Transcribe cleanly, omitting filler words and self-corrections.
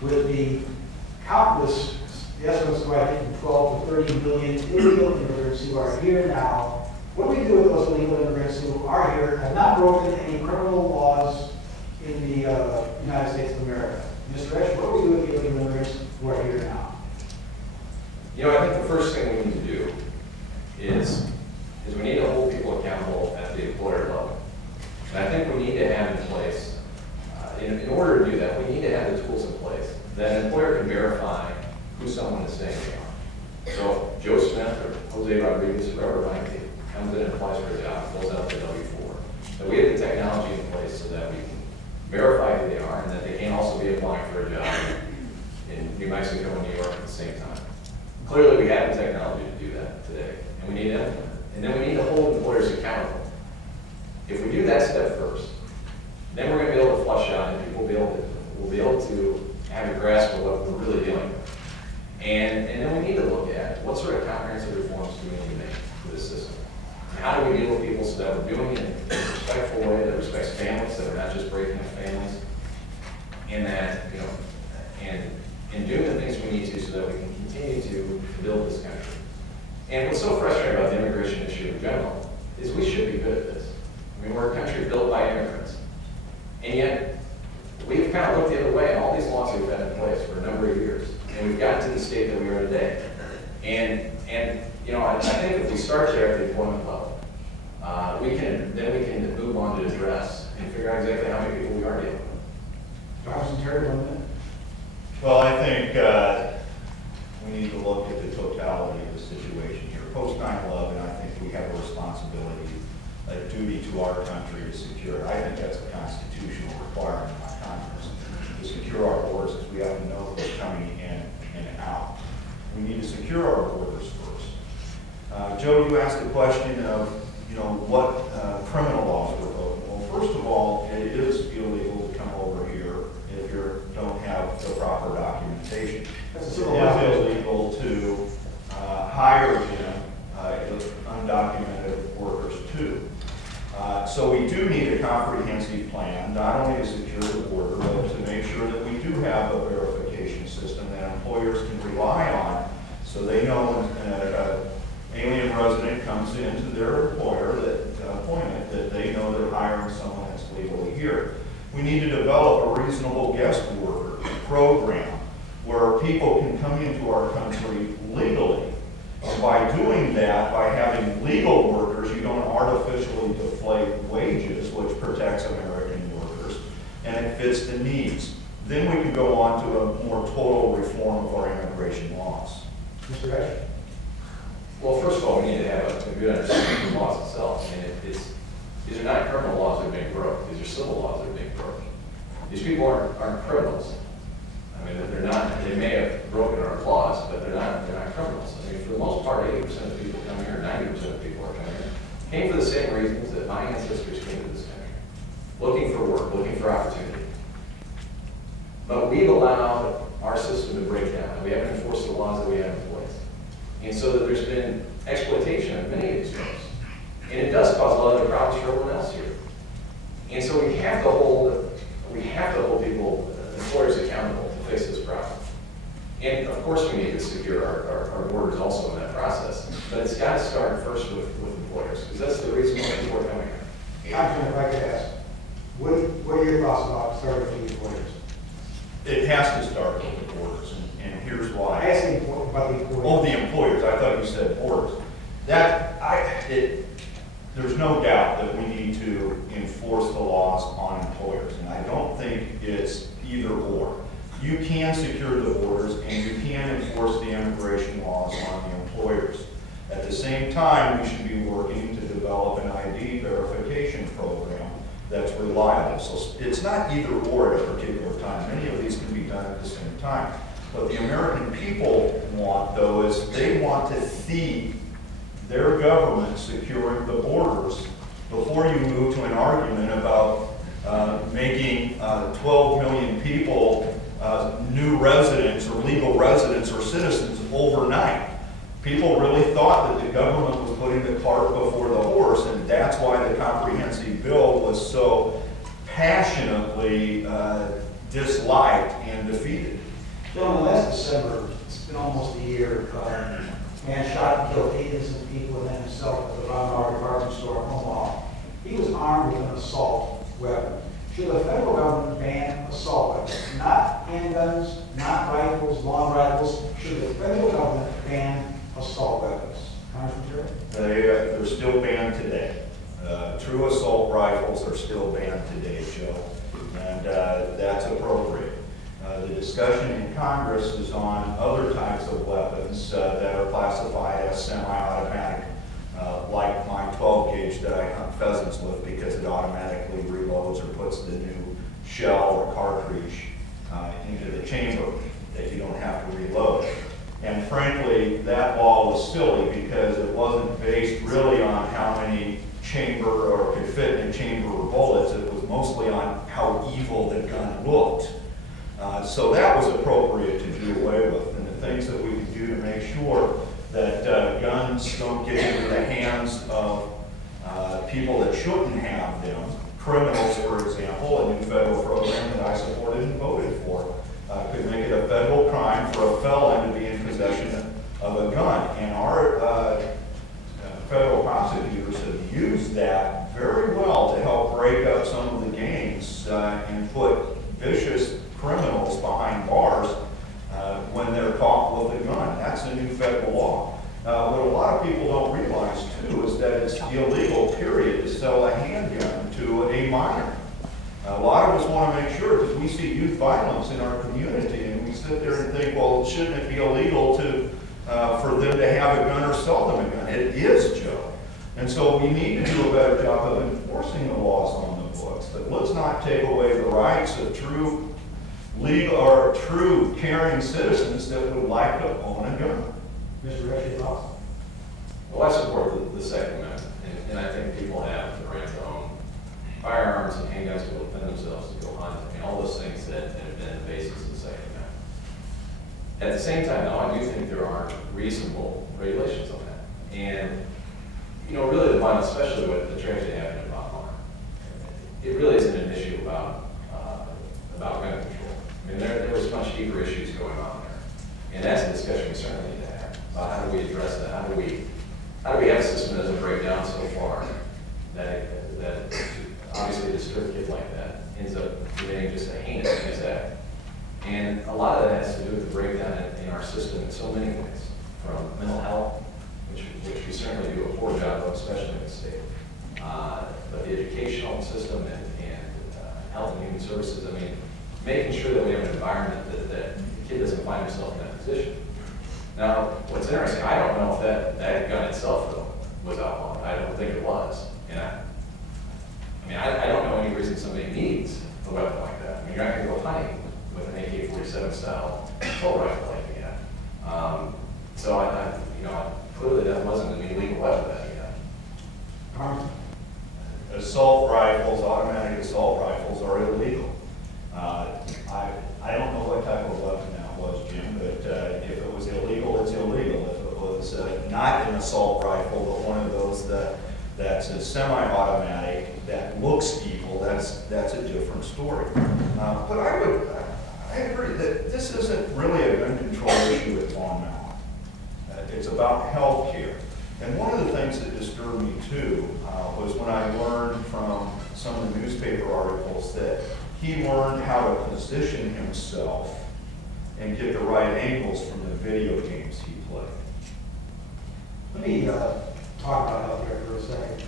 with the countless, the estimates go I think from 12 to 30 million illegal immigrants who are here now. What do we do with those illegal immigrants who are here, have not broken any criminal laws in the United States of America? Mr. Esch, what do we do with the illegal immigrants who are here now? You know, I think the first thing we need to do is we need to hold people accountable at the employer level. And I think we need to have in place, in order to do that, we need to have the tools in place that an employer can verify who someone is saying they are. So Joe Smith or Jose Rodriguez, whoever it might be, comes in and applies for a job, fills out the W-4. That we have the technology in place so that we can verify who they are and that they can also be applying for a job in New Mexico and New York at the same time. Clearly, we have the technology to do that today, and we need to implement it. And then we need to hold employers accountable. If we do that step first, then we're going to be able to flush out, and people will be able to have a grasp of what we're really dealing with. And then we need to look at what sort of comprehensive reforms do we need to make for this system. And how do we deal with people so that we're doing it in a respectful way that respects families, that we're not just breaking up families, and that, you know, and doing the things we need to so that we can continue to build this country. And what's so frustrating about the immigration issue in general is we should be good at this. I mean, we're a country built by immigrants. And yet, we've kind of looked the other way, and all these laws have been in place for a number of years. And we've gotten to the state that we are today. And you know, I think if we start there at the employment level, we can move on to address and figure out exactly how many people we are dealing with. Congressman Terry, 1 minute. Well, I think we need to look at the totality of the situation here. Post 9/11, I think we have a responsibility, a duty to our country to secure it. I think that's a constitutional requirement by Congress to secure our borders, because we have to know who's coming in and out. We need to secure our borders first. Joe, you asked the question of, you know, what criminal laws we're broken. Well, first of all, it is illegal to come over here if you don't have the proper documentation. It is illegal to hire undocumented workers too. So we do need a comprehensive plan, not only to secure the border, but to make sure that we do have a verification system that employers can rely on, so they know when an alien resident comes into their employer, appointment, that they know they're hiring someone that's legally here. We need to develop a reasonable guest worker program where people can come into our country legally. And by doing that, by having legal workers, you don't artificially deflate wages, which protects American workers, and it fits the needs. Then we can go on to a more total reform of our immigration laws. Mr. Esch? Well, first of all, we need to have a good understanding of the laws itself. I mean, these are not criminal laws that are being broken. These are civil laws that are being broken. These people aren't criminals. I mean, they're not. They may have broken our laws, but they're not criminals. I mean, for the most part, 80% of people coming here, 90% of people are coming here, came for the same reasons that my ancestors came to this country, looking for work, looking for opportunity. But we've allowed our system to break down, and we haven't enforced the laws that we have in place. And so that there's been exploitation of many of these folks. And it does cause a lot of other problems for everyone else here. And so we have to hold people, employers accountable to face this problem. And of course we need to secure our borders also in that process. But it's got to start first with employers, because that's the reason why people are coming here. Congressman, if I could ask, what are your thoughts about starting with the employers? It has to start with the borders, and here's why. I asked about the employers. Oh, the employers. I thought you said borders. There's no doubt that we need to enforce the laws on employers, and I don't think it's either or. You can secure the borders, and you can enforce the immigration laws on the employers. At the same time, we should be working to develop an ID verification program that's reliable. So it's not either or at a particular time. Many of these can be done at the same time. What the American people want, though, is they want to see their government securing the borders before you move to an argument about making 12 million people new residents or legal residents or citizens overnight. People really thought that the government was putting the cart before the horse, and that's why the comprehensive bill was so passionately disliked and defeated. Gentlemen, last December, it's been almost a year, man shot and killed 8 innocent people and then himself at the Von department store in Omaha. He was armed with an assault weapon. Should the federal government ban assault weapons? Not handguns, not rifles, long rifles. Should the federal government ban assault weapons? Congressman Terry? They're still banned today. True assault rifles are still banned today, Joe, and that's appropriate. The discussion in Congress is on other types of weapons that are classified as semi-automatic, like my 12 gauge that I hunt pheasants with because it automatically reloads or puts the new shell or cartridge into the chamber that you don't have to reload. And frankly, that law was silly because it wasn't based really on how many chamber or could fit in a chamber of bullets. It was mostly on how evil the gun looked. So that was appropriate to do away with. And the things that we can do to make sure that guns don't get into the hands of people that shouldn't have them, criminals, for example, a new federal program that I supported and voted for, could make it a federal crime for a felon to be in possession of a gun. And our federal prosecutors have used that very well to help break up some of the gangs and put vicious criminals behind bars when they're caught with a gun. That's a new federal law. What a lot of people don't realize, too, is that it's illegal, period, to sell a handgun to a minor. A lot of us want to make sure, because we see youth violence in our community, and we sit there and think, well, shouldn't it be illegal for them to have a gun or sell them a gun? It is, Joe. And so we need to do a better job of enforcing the laws on the books. But let's not take away the rights of true legal or true caring citizens that would like to own a gun. Mr. Esch, your thoughts? Well, I support the Second Amendment, and I think people have the right to own firearms and handguns to defend themselves, to go hunt, I mean, all those things that have been the basis of the Second Amendment. At the same time, though, I do think there are reasonable regulations on that. And, you know, really the violence, especially with the tragedy happening in Bellevue, it really isn't an issue about gun control. I mean, there was much deeper issues going on there. And that's a discussion we certainly need to have about how do we address that? How do we have a system that doesn't break down so far that obviously a disturbed kid like that ends up committing just a heinous act. And a lot of that has to do with the breakdown in our system in so many ways, from mental health, which we certainly do a poor job of, especially in the state, but the educational system and health and human services. I mean, making sure that we have an environment that the kid doesn't find himself in that position. Now, what's interesting, I don't know if that gun itself, though, was outlawed. I don't think it was. And I don't know any reason somebody needs a weapon like that. I mean, you're not going to go hunting with an AK-47 style assault rifle like that. So clearly that wasn't an illegal weapon that he had. Assault rifles, automatic assault rifles are illegal. I don't know what type of weapon that was, Jim, but if it was illegal, it's illegal. If it was not an assault rifle, but one of those that's a semi-automatic that looks evil, that's a different story. But I agree that this isn't really a gun control issue at Von Malin. It's about health care. And one of the things that disturbed me too was when I learned from some of the newspaper articles that he learned how to position himself and get the right angles from the video games he played. Let me talk about healthcare for a second.